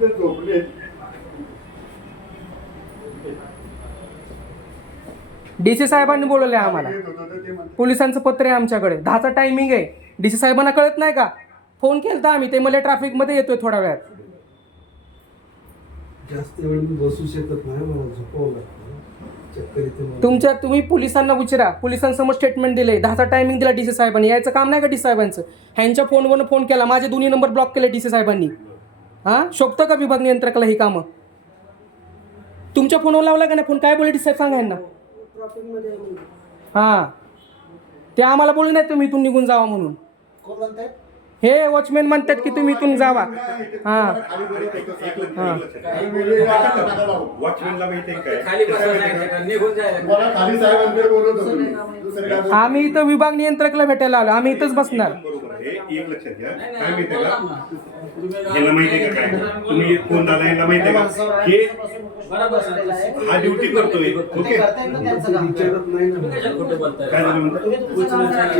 ते झोपले D C साहेबांनी बोलवलं आहे आम्हाला पोलिसांचं पत्र आहे आमच्याकडे. दहाचा टायमिंग आहे. डी सी साहेबांना कळत नाही का? फोन केलता आम्ही ते मला ट्रॅफिकमध्ये येतोय थोड्या वेळात. जास्त वेळ मी बसू शकत नाही मला झोपावं लागतं. चक्कर येते मला. तुमच्या तुम्ही पोलिसांना विचारा. पोलिसांसमोर स्टेटमेंट दिले दहाचा टायमिंग दिला डी सी साहेबांनी. यायचं काम नाही का डी साहेबांचं? ह्यांच्या फोनवरून फोन केला. माझे दोन्ही नंबर ब्लॉक केले डी सी साहेबांनी. हां? शोभतं का विभाग नियंत्रकाला ही कामं? तुमच्या फोनवर लावला का नाही? फोन काय बोलले साहेब? सांगा यांना हां. ते आम्हाला बोलले नाही तुम्ही इथून निघून जावा म्हणून. हे वॉचमॅन म्हणतात की तुम्ही इथून जावा. हां. हां. आम्ही इथं विभाग नियंत्रकला भेटायला आलो. आम्ही इथंच बसणार. आहे एक लक्षात घ्या. काय माहिती आहे का? यांना माहिती आहे का काय? तुम्ही फोन दादा यांना माहिती आहे का? हे. हा ड्युटी करतोय. ओके विचारत नाही ना. काय झालं म्हणतात